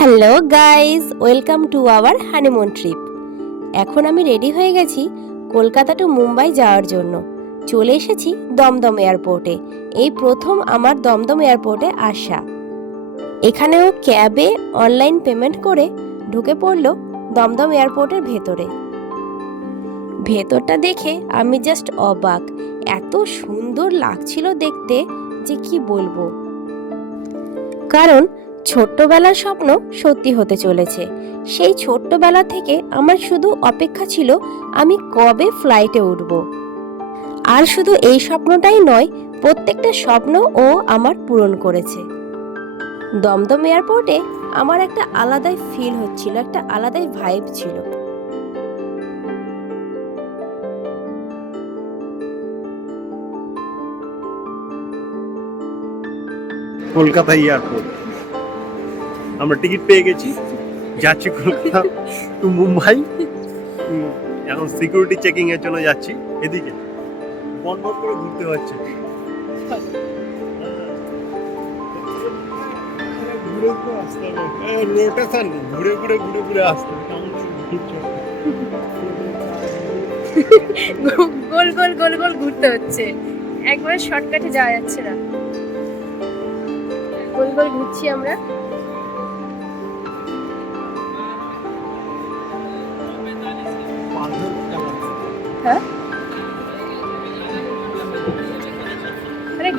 Hello guys, welcome to our honeymoon trip. এখন আমি ready হয়ে গেছি কলকাতা টু মুম্বাই যাওয়ার জন্য। চলে এসেছি দমদম এয়ারপোর্টে। এই প্রথম আমার দমদম এয়ারপোর্টে আসা। এখানেও ক্যাবে অনলাইন পেমেন্ট করে ঢুকে পড়ল দমদম এয়ারপোর্টের ভেতরে। ভেতরটা দেখে আমি জাস্ট অবাক। এত সুন্দর লাগছিল দেখতে যে কি বলব। কারণ ছোট্টবেলার স্বপ্ন সত্যি হতে চলেছে। সেই ছোট্টবেলা থেকে আমার শুধু অপেক্ষা ছিল, আমি কবে ফ্লাইটে উঠব? আর শুধু এই স্বপ্নটাই নয়, প্রত্যেকটা স্বপ্ন ও আমার পূরণ করেছে। দমদম এয়ারপোর্টে আমার একটা আলাদাই ফিল হচ্ছিল, একটা আলাদাই ভাইব ছিল। কলকাতা এয়ারপোর্ট। আমরা টিকিট পেয়ে গেছি। যাচ্ছি কলকাতা টু মুম্বাই। এখন সিকিউরিটি চেকিং এর জন্য যাচ্ছি। এদিকে বন্ধ করে ঘুরতে হচ্ছে। ঘুরে ঘুরে আসতে হবে রোটেশন ঘুরে ঘুরে ঘুরে ঘুরে আসতে হবে? গোল গোল গোল গোল ঘুরতে হচ্ছে। একবারে শর্টকাটে যাওয়া যাচ্ছে না। গোল গোল ঘুরছি আমরা। হ্যাঁ?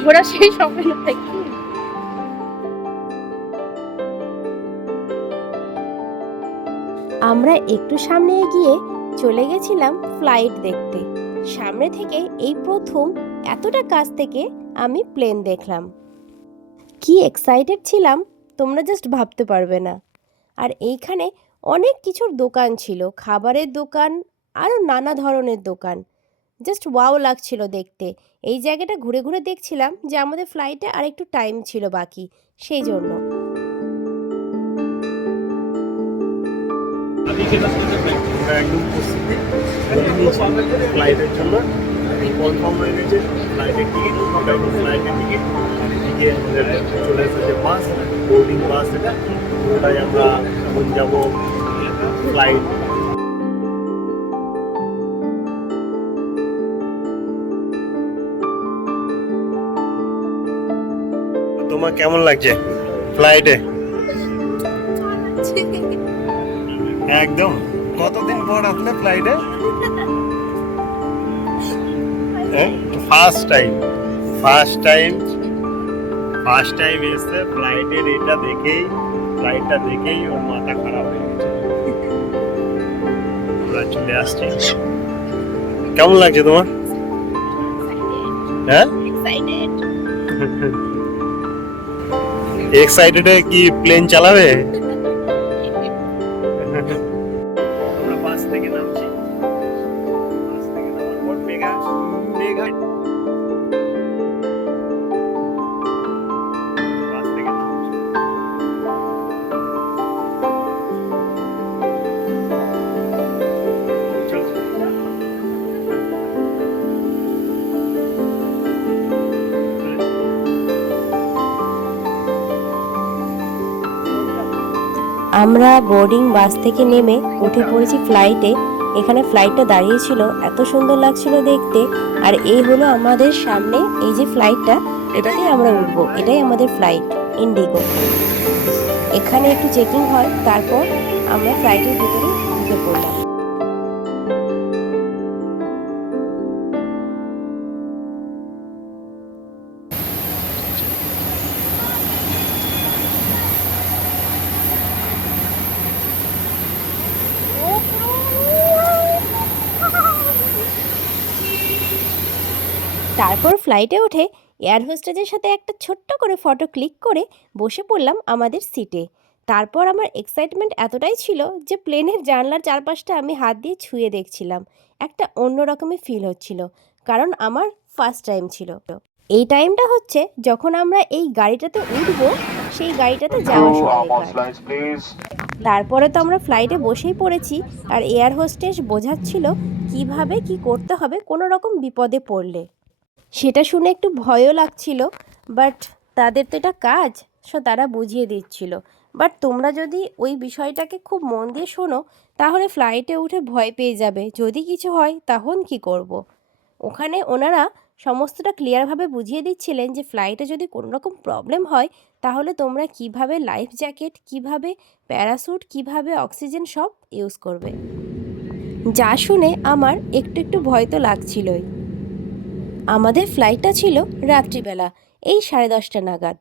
ঘোরা সেই সময় কি আমরা একটু সামনে এগিয়ে চলে গেছিলাম ফ্লাইট দেখতে। সামনে থেকে এই প্রথম এতটা কাছ থেকে আমি প্লেন দেখলাম। কি এক্সাইটেড ছিলাম, তোমরা জাস্ট ভাবতে পারবে না। আর এইখানে অনেক কিছুর দোকান ছিল, খাবারের দোকান আরও নানা ধরনের দোকান। জাস্ট ওয়াও লাগছিল দেখতে। এই জায়গাটা ঘুরে ঘুরে দেখছিলাম যে আমাদের ফ্লাইটে আর একটু টাইম ছিল বাকি, সেই জন্য। আমরা এখন যাব ফ্লাইট তোমার কেমন লাগছে? ফ্লাইটে একদম। কতদিন পর আসলে ফ্লাইটে first time first time first time এসে ফ্লাইটের এটা দেখেই ফ্লাইটটা দেখেই ওর মাথা খারাপ হয়ে গেছে। আমরা চলে আসছি। কেমন লাগছে তোমার? হ্যাঁ? এক্সাইটেড কি প্লেন চালাবে? আমরা বোর্ডিং বাস থেকে নেমে উঠে পড়েছি ফ্লাইটে এখানে ফ্লাইটটা দাঁড়িয়েছিল, এত সুন্দর লাগছিল দেখতে। আর এই হলো আমাদের সামনে, এই যে ফ্লাইটটা এটাতেই আমরা উঠবো। এটাই আমাদের ফ্লাইট ইন্ডিগো এখানে একটু চেকিং হয়, তারপর আমরা ফ্লাইটের ভিতরে ঢুকে পড়লাম। তারপর ফ্লাইটে উঠে এয়ার হোস্টেজের সাথে একটা ছোট্ট করে ফটো ক্লিক করে বসে পড়লাম আমাদের সিটে তারপর আমার এক্সাইটমেন্ট এতটাই ছিল যে প্লেনের জানলার চারপাশটা আমি হাত দিয়ে ছুঁয়ে দেখছিলাম। একটা অন্য রকমের ফিল হচ্ছিল কারণ আমার ফার্স্ট টাইম ছিল। এই টাইমটা হচ্ছে যখন আমরা এই গাড়িটাতে উঠবো সেই গাড়িটাতে যাওয়ার please. তারপরে তো আমরা ফ্লাইটে বসেই পড়েছি আর এয়ার হোস্টেস বোঝাচ্ছিল কীভাবে কি করতে হবে কোনো রকম বিপদে পড়লে। সেটা শুনে একটু ভয়ও লাগছিল বাট তাদের তো এটা কাজ সো তারা বুঝিয়ে দিচ্ছিল। বাট তোমরা যদি ওই বিষয়টাকে খুব মন দিয়ে শোনো, তাহলে ফ্লাইটে উঠে ভয় পেয়ে যাবে। যদি কিছু হয়, তখন কি করব। ওখানে ওনারা সমস্তটা ক্লিয়ারভাবে বুঝিয়ে দিচ্ছিলেন যে ফ্লাইটে যদি কোনো রকম প্রবলেম হয়, তাহলে তোমরা কীভাবে লাইফ জ্যাকেট কীভাবে প্যারাস্যুট কীভাবে অক্সিজেন সব ইউজ করবে। যা শুনে আমার একটু একটু ভয় তো লাগছিলই। আমাদের ফ্লাইটটা ছিল রাত্রিবেলা, এই সাড়ে দশটা নাগাদ।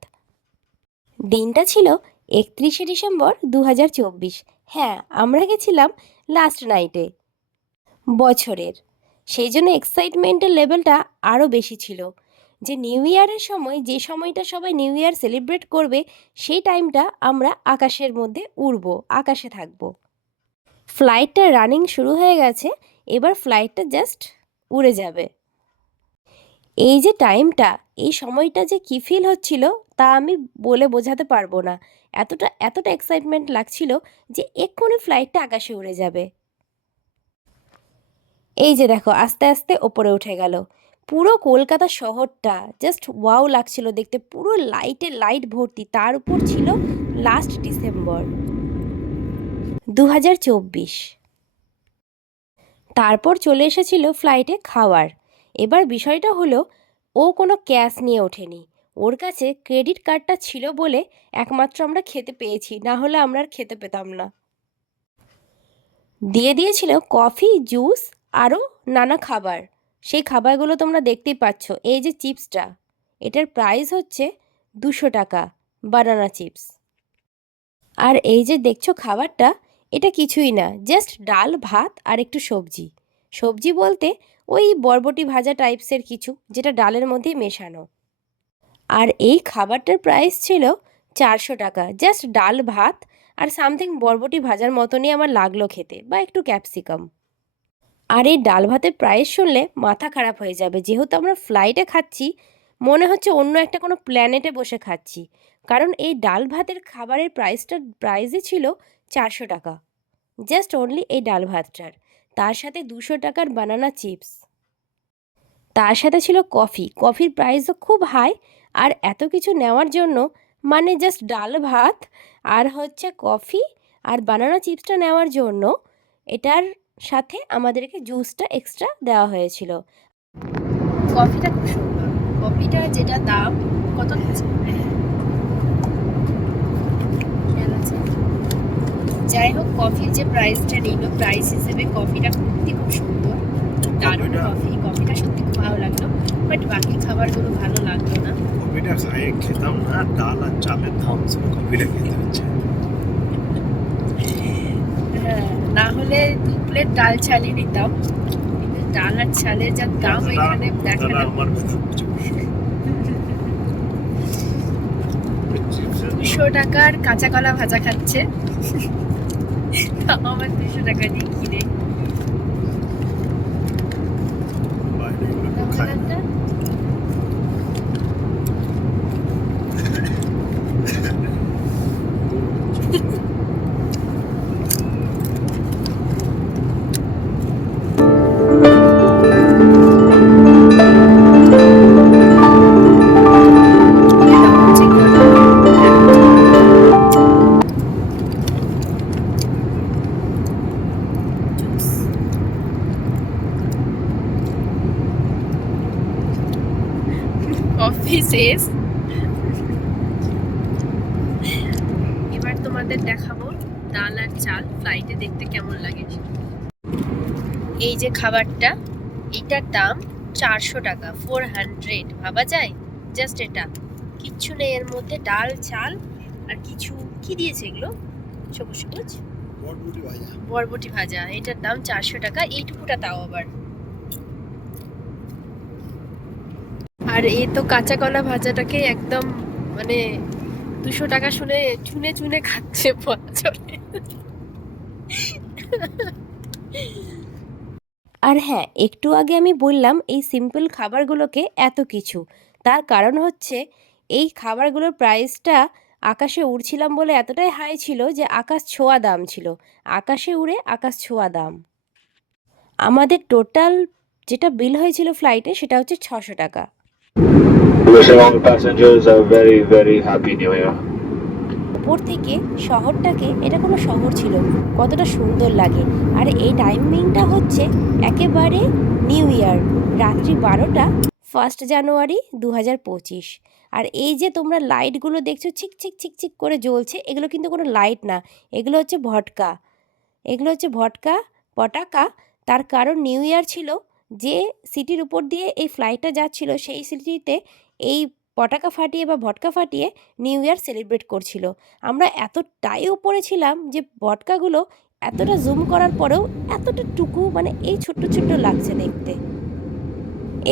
দিনটা ছিল একত্রিশে ডিসেম্বর দু হাজার চব্বিশ। হ্যাঁ আমরা গেছিলাম লাস্ট নাইটে বছরের। সেই জন্য এক্সাইটমেন্টের লেভেলটা আরও বেশি ছিল। যে নিউ ইয়ারের সময়, যে সময়টা সবাই নিউ ইয়ার সেলিব্রেট করবে, সেই টাইমটা আমরা আকাশের মধ্যে উড়বো, আকাশে থাকব। ফ্লাইটটা রানিং শুরু হয়ে গেছে, এবার ফ্লাইটটা জাস্ট উড়ে যাবে। এই যে টাইমটা, এই সময়টা যে কী ফিল হচ্ছিল তা আমি বলে বোঝাতে পারব না। এতটা এতটা এক্সাইটমেন্ট লাগছিল যে এক্ষুনি ফ্লাইটটা আকাশে উড়ে যাবে। এই যে দেখো, আস্তে আস্তে ওপরে উঠে গেল। পুরো কলকাতা শহরটা জাস্ট ওয়াও লাগছিল দেখতে। পুরো লাইটে লাইট ভর্তি, তার উপর ছিল লাস্ট ডিসেম্বর দু হাজার চব্বিশ। তারপর চলে এসেছিল ফ্লাইটে খাওয়ার। এবার বিষয়টা হলো, ও কোনো ক্যাশ নিয়ে ওঠেনি। ওর কাছে ক্রেডিট কার্ডটা ছিল বলে একমাত্র আমরা খেতে পেয়েছি, না হলে আমরা আর খেতে পেতাম না। দিয়ে দিয়েছিল কফি, জুস আরও নানা খাবার। সেই খাবারগুলো তোমরা দেখতেই পাচ্ছ। এই যে চিপসটা, এটার প্রাইস হচ্ছে দুশো টাকা বানানা চিপস আর এই যে দেখছ খাবারটা, এটা কিছুই না জাস্ট ডাল, ভাত আর একটু সবজি। সবজি বলতে ওই বরবটি ভাজা টাইপসের কিছু, যেটা ডালের মধ্যে মেশানো। আর এই খাবারটার প্রাইস ছিল চারশো টাকা। জাস্ট ডাল, ভাত আর সামথিং বরবটি ভাজার মতনই আমার লাগল খেতে, বা একটু ক্যাপসিকাম আর এই ডাল, ভাতের প্রাইস শুনলে মাথা খারাপ হয়ে যাবে। যেহেতু আমরা ফ্লাইটে খাচ্ছি, মনে হচ্ছে অন্য একটা কোনো প্ল্যানেটে বসে খাচ্ছি। কারণ এই ডাল, ভাতের খাবারের প্রাইসটা প্রাইসই ছিল চারশো টাকা। জাস্ট অনলি এই ডাল, ভাতটার। তার সাথে দুশো টাকার বানানা চিপস তার সাথে ছিল কফি কফির প্রাইসও খুব হাই আর এত কিছু নেওয়ার জন্য মানে জাস্ট ডাল ভাত আর হচ্ছে কফি আর বানানা চিপসটা নেওয়ার জন্য এটার সাথে আমাদেরকে জুসটা এক্সট্রা দেওয়া হয়েছিল। কফিটা খুব সুন্দর। কফিটা যেটা দাম কত নিচ্ছে আছে? যাই হোক কফির যে প্রাইসটা নিল প্রাইস হিসেবে কফিটা সত্যি খুব সুন্দর। দারুণ কফি কফিটা সত্যি খুব ভালো লাগল। বাট বাকি খাবারগুলো ভালো লাগল না। খাইয়ে খেতাম না ডাল আর চালের দাম কপিটা খেতে হচ্ছে। হ্যাঁ না হলে দু প্লেট ডাল চালিয়ে নিতাম। কিন্তু ডাল আর চালের যা দাম এখানে দাম দুশো টাকার কাঁচা কলা ভাজা খাচ্ছে। তাও আমার দুশো টাকা দিয়ে কিনে বাইরে শেষ এবার তোমাদের দেখাবো ডাল আর চাল ফ্লাইটে দেখতে কেমন লাগে। এই যে খাবারটা এটার দাম চারশো টাকা ফোর হান্ড্রেড ভাবা যায়? জাস্ট এটা। কিচ্ছু নেই এর মধ্যে ডাল চাল আর কিছু কি দিয়েছে এগুলো? সবুজ সবুজ? বটবটি ভাজা। বরবটি ভাজা এটার দাম চারশো টাকা এইটুকুটা তাও আবার। আর এ তো কাঁচা কলা ভাজাটাকে একদম মানে দুশো টাকা শুনে চুনে চুনে খাচ্ছে আর হ্যাঁ একটু আগে আমি বললাম এই সিম্পল খাবারগুলোকে এত কিছু। তার কারণ হচ্ছে এই খাবারগুলোর প্রাইসটা আকাশে উড়ছিলাম বলে এতটাই হাই ছিল যে আকাশ ছোঁয়া দাম ছিল। আকাশে উড়ে আকাশ ছোঁয়া দাম। আমাদের টোটাল যেটা বিল হয়েছিল ফ্লাইটে সেটা হচ্ছে ছশো টাকা। Wishing all passengers a very, very happy new year. ওপর থেকে শহরটাকে এটা কোনো শহর ছিল কতটা সুন্দর লাগে। আর এই টাইমিংটা হচ্ছে একেবারে নিউ ইয়ার রাত্রি বারোটা ফার্স্ট জানুয়ারি দু হাজার পঁচিশ। আর এই যে তোমরা লাইটগুলো দেখছ ছিক ছিক ছিক ছিক করে জ্বলছে এগুলো কিন্তু কোনো লাইট না এগুলো হচ্ছে ভটকা এগুলো হচ্ছে ভটকা পটাকা তার কারণ নিউ ইয়ার ছিল যে সিটির উপর দিয়ে এই ফ্লাইটটা যাচ্ছিল, সেই সিটিতে এই পটাকা ফাটিয়ে বা ভটকা ফাটিয়ে নিউ ইয়ার সেলিব্রেট করছিল। আমরা এতটাই উপরে ছিলাম যে ভটকাগুলো এতটা জুম করার পরেও এতটা টুকু মানে এই ছোট্ট ছোট্ট লাগছে দেখতে।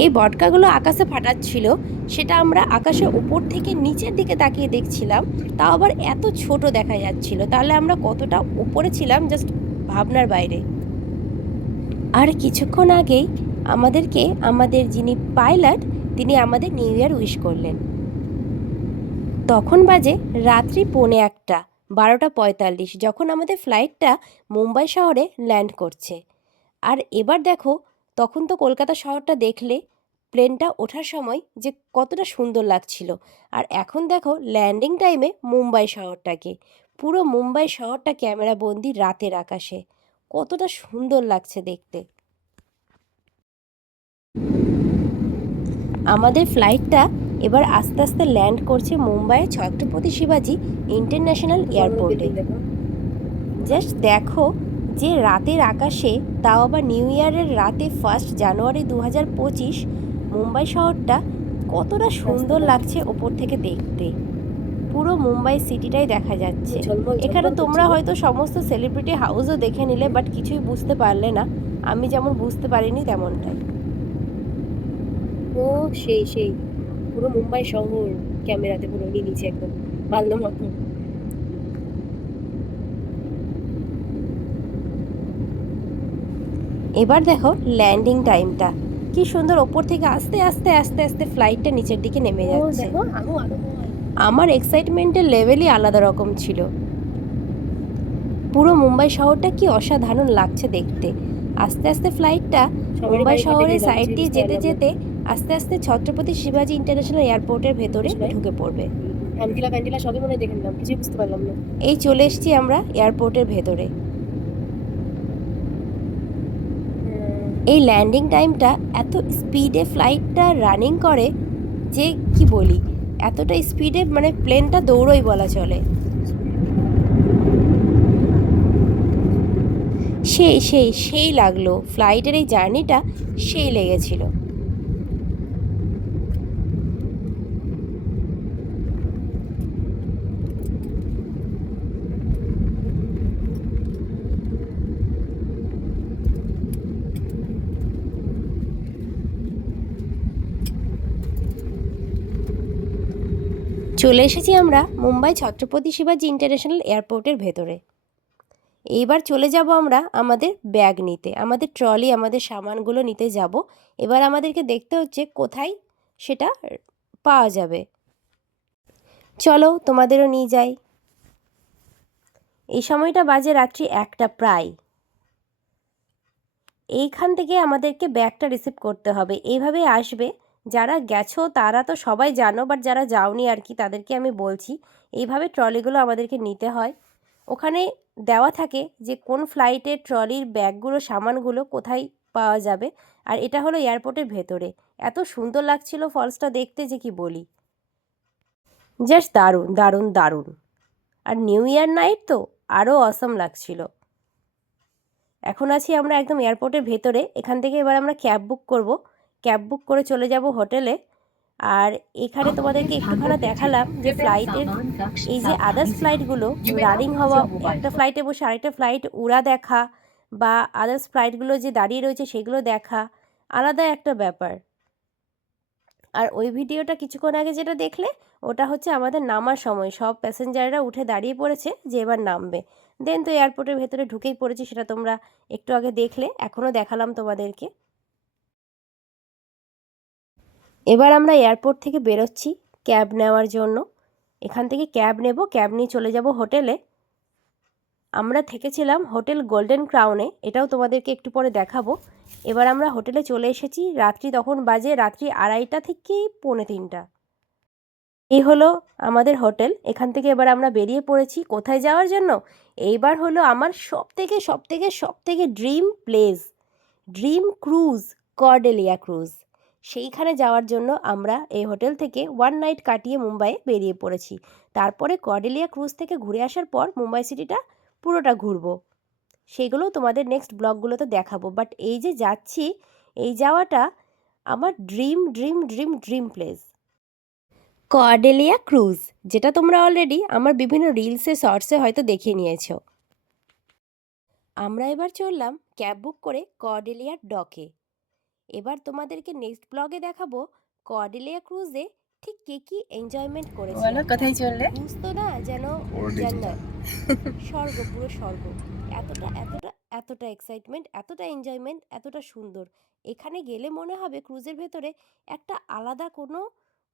এই বটকাগুলো আকাশে ফাটাচ্ছিল, সেটা আমরা আকাশের উপর থেকে নিচের দিকে তাকিয়ে দেখছিলাম, তাও আবার এত ছোট দেখা যাচ্ছিল। তাহলে আমরা কতটা উপরে ছিলাম জাস্ট ভাবনার বাইরে। আর কিছুক্ষণ আগেই আমাদেরকে, আমাদের যিনি পাইলট, তিনি আমাদের নিউ ইয়ার উইশ করলেন। তখন বাজে রাত্রি পৌনে একটা, বারোটা পঁয়তাল্লিশ, যখন আমাদের ফ্লাইটটা মুম্বাই শহরে ল্যান্ড করছে। আর এবার দেখো, তখন তো কলকাতা শহরটা দেখলে প্লেনটা ওঠার সময় যে কতটা সুন্দর লাগছিল। আর এখন দেখো, ল্যান্ডিং টাইমে মুম্বাই শহরটাকে, পুরো মুম্বাই শহরটা ক্যামেরা বন্দি রাতের আকাশে। কতটা সুন্দর লাগছে দেখতে। আমাদের ফ্লাইটটা এবার আস্তে আস্তে ল্যান্ড করছে মুম্বাইয়ের ছত্রপতি শিবাজি ইন্টারন্যাশনাল এয়ারপোর্টে। জাস্ট দেখো যে রাতের আকাশে তাও আবার নিউ ইয়ারের রাতে ফার্স্ট জানুয়ারি দু হাজার পঁচিশ মুম্বাই শহরটা কতটা সুন্দর লাগছে ওপর থেকে দেখতে। পুরো মুম্বাই সিটিটাই দেখা যাচ্ছে। এখানে তোমরা হয়তো সমস্ত সেলিব্রিটি হাউসও দেখে নিলে বাট কিছুই বুঝতে পারলে না। আমি যেমন বুঝতে পারিনি তেমনটাই। ও সেই সেই। পুরো মুম্বাই শহর ক্যামেরাতে পুরো নিয়ে নিচে একদম ভালো মতো এবার দেখো ল্যান্ডিং টাইমটা কি সুন্দর ওপর থেকে আস্তে আস্তে আস্তে আস্তে ফ্লাইটটা নিচের দিকে নেমে যাচ্ছে। আমার এক্সাইটমেন্টের লেভেলই আলাদা রকম ছিল। পুরো মুম্বাই শহরটা কি অসাধারণ লাগছে দেখতে। আস্তে আস্তে ফ্লাইটটা মুম্বাই শহরের সাইড দিয়ে যেতে যেতে আস্তে আস্তে ছত্রপতি শিবাজি ইন্টারন্যাশনাল এয়ারপোর্টের ভেতরে ঢুকে পড়বে। ফ্যান্টিলা সবই মনে দেখে নিলাম কিছুই বুঝতে পারলাম না। এই চলে এসেছি আমরা এয়ারপোর্টের ভেতরে। এই ল্যান্ডিং টাইমটা এত স্পিডে ফ্লাইটটা রানিং করে যে কি বলি এতটা স্পিডে মানে প্লেনটা দৌড়ই বলা চলে। সেই সেই সেই লাগল ফ্লাইটের এই জার্নিটা সেই লেগেছিল। চলে এসেছি আমরা মুম্বাই ছত্রপতি শিবাজি ইন্টারন্যাশনাল এয়ারপোর্টের ভেতরে। এইবার চলে যাব আমরা আমাদের ব্যাগ নিতে, আমাদের ট্রলি, আমাদের সামানগুলো নিতে যাব। এবার আমাদেরকে দেখতে হচ্ছে কোথায় সেটা পাওয়া যাবে। চলো তোমাদেরও নিয়ে যাই। এই সময়টা বাজে রাত্রি একটা প্রায়। এইখান থেকে আমাদেরকে ব্যাগটা রিসিভ করতে হবে। এইভাবে আসবে যারা গেছো তারা তো সবাই জানো বাট যারা যাওনি আর কি তাদেরকে আমি বলছি, এইভাবে ট্রলিগুলো আমাদেরকে নিতে হয়। ওখানে দেওয়া থাকে যে কোন ফ্লাইটে ট্রলির ব্যাগগুলো সামানগুলো কোথায় পাওয়া যাবে, আর এটা হলো এয়ারপোর্টের ভেতরে। এত সুন্দর লাগছিল ফলসটা দেখতে যে কি বলি। জাস্ট দারুণ দারুণ দারুণ। আর নিউ ইয়ার নাইট তো আরও অসম লাগছিল। এখন আছি আমরা একদম এয়ারপোর্টের ভেতরে, এখান থেকে এবার আমরা ক্যাব বুক করব। ক্যাব বুক করে চলে যাব হোটেলে। আর এখানে তোমাদেরকে একটুখানি দেখালাম যে ফ্লাইটের এই যে আদার্স ফ্লাইটগুলো রানিং হওয়া একটা ফ্লাইটে বসে আরেকটা ফ্লাইট উড়া দেখা বা আদার্স ফ্লাইটগুলো যে দাঁড়িয়ে রয়েছে সেগুলো দেখা আলাদা একটা ব্যাপার। আর ওই ভিডিওটা কিছুক্ষণ আগে যেটা দেখলে ওটা হচ্ছে আমাদের নামার সময়। সব প্যাসেঞ্জাররা উঠে দাঁড়িয়ে পড়েছে যে এবার নামবে। দেন তো এয়ারপোর্টের ভেতরে ঢুকেই পড়েছি সেটা তোমরা একটু আগে দেখলে এখনও দেখালাম তোমাদেরকে। এবার আমরা এয়ারপোর্ট থেকে বেরোচ্ছি ক্যাব নেওয়ার জন্য। এখান থেকে ক্যাব নেব, ক্যাব নিয়ে চলে যাব হোটেলে। আমরা থেকেছিলাম হোটেল গোল্ডেন ক্রাউনে, এটাও তোমাদেরকে একটু পরে দেখাবো। এবার আমরা হোটেলে চলে এসেছি, রাত্রি তখন বাজে, রাত্রি আড়াইটা থেকে পৌনে তিনটা। এই হলো আমাদের হোটেল, এখান থেকে এবার আমরা বেরিয়ে পড়েছি। কোথায় যাওয়ার জন্য? এইবার হলো আমার সব থেকে সব থেকে সব থেকে dream place, dream cruise, Cordelia cruise. সেইখানে যাওয়ার জন্য আমরা এই হোটেল থেকে ওয়ান নাইট কাটিয়ে মুম্বাইয়ে বেরিয়ে পড়েছি। তারপরে কর্ডেলিয়া ক্রুজ থেকে ঘুরে আসার পর মুম্বাই সিটিটা পুরোটা ঘুরবো। সেগুলোও তোমাদের নেক্সট ব্লগগুলোতে দেখাবো। বাট এই যে যাচ্ছি, এই যাওয়াটা আমার dream dream dream dream place Cordelia cruise যেটা তোমরা অলরেডি আমার বিভিন্ন রিলসে শর্টসে হয়তো দেখে নিয়েছো। আমরা এবার চললাম ক্যাব বুক করে কর্ডেলিয়ার ডকে এবার তোমাদেরকে নেক্সট ব্লগে দেখাবো কর্ডেলিয়া ক্রুজে ঠিক কে কি এনজয়মেন্ট করেছে বলো কোথায় চললে? ক্রুজ তো না যেন জান্নাত স্বর্গ পুরো স্বর্গ। এতটা এতটা এতটা এক্সাইটমেন্ট এতটা এনজয়মেন্ট এতটা সুন্দর। এখানে গেলে মনে হবে ক্রুজের ভেতরে একটা আলাদা কোনো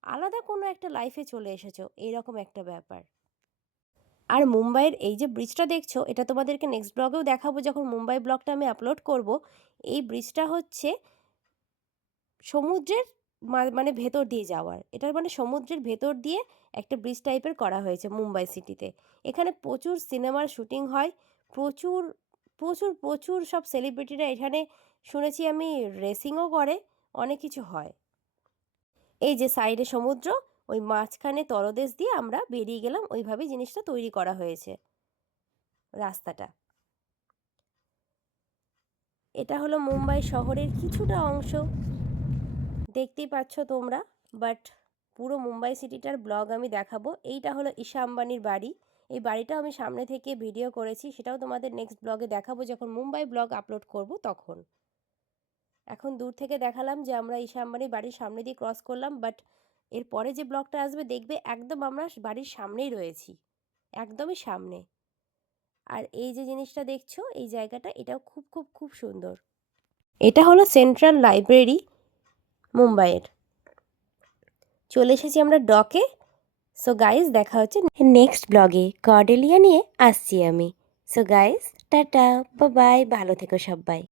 আলাদা কোনো একটা লাইফে চলে এসেছ। এইরকম একটা ব্যাপার। আর মুম্বাইয়ের এই যে ব্রিজটা দেখছ এটা তোমাদেরকে নেক্সট ব্লগেও দেখাবো। যখন মুম্বাই ব্লগটা আমি আপলোড করব এই ব্রিজটা হচ্ছে সমুদ্রের মানে ভেতর দিয়ে যাওয়ার। এটার মানে সমুদ্রের ভেতর দিয়ে একটা ব্রিজ টাইপের করা হয়েছে মুম্বাই সিটিতে। এখানে প্রচুর সিনেমার শুটিং হয়। প্রচুর প্রচুর প্রচুর সব সেলিব্রিটিরা এখানে শুনেছি আমি রেসিংও করে, অনেক কিছু হয়। এই যে সাইডে সমুদ্র, ওই মাঝখানে তলদেশ দিয়ে আমরা বেরিয়ে গেলাম, ওইভাবেই জিনিসটা তৈরি করা হয়েছে। রাস্তাটা। এটা হলো মুম্বাই শহরের কিছুটা অংশ। দেখতেই পাচ্ছ তোমরা বাট পুরো মুম্বাই সিটিটার ব্লগ আমি দেখাবো। এইটা হলো ঈশা আম্বানির বাড়ি। এই বাড়িটা আমি সামনে থেকে ভিডিও করেছি, সেটাও তোমাদের নেক্সট ব্লগে দেখাবো, যখন মুম্বাই ব্লগ আপলোড করব তখন। এখন দূর থেকে দেখালাম যে আমরা ঈশা আম্বানির বাড়ির সামনে দিয়ে ক্রস করলাম বাট এর পরে যে ব্লগটা আসবে, দেখবে একদম আমরা বাড়ির সামনেই রয়েছি। একদমই সামনে। আর এই যে জিনিসটা দেখছ, এই জায়গাটা, এটাও খুব খুব খুব সুন্দর। এটা হলো সেন্ট্রাল লাইব্রেরি মুম্বাইয়ের। চলে এসেছি আমরা ডকে। সো গাইজ দেখা হচ্ছে নেক্সট ব্লগে কর্ডেলিয়া নিয়ে আসছি আমি। সো গাইজ টাটা বাই ভালো থেকো সবাই।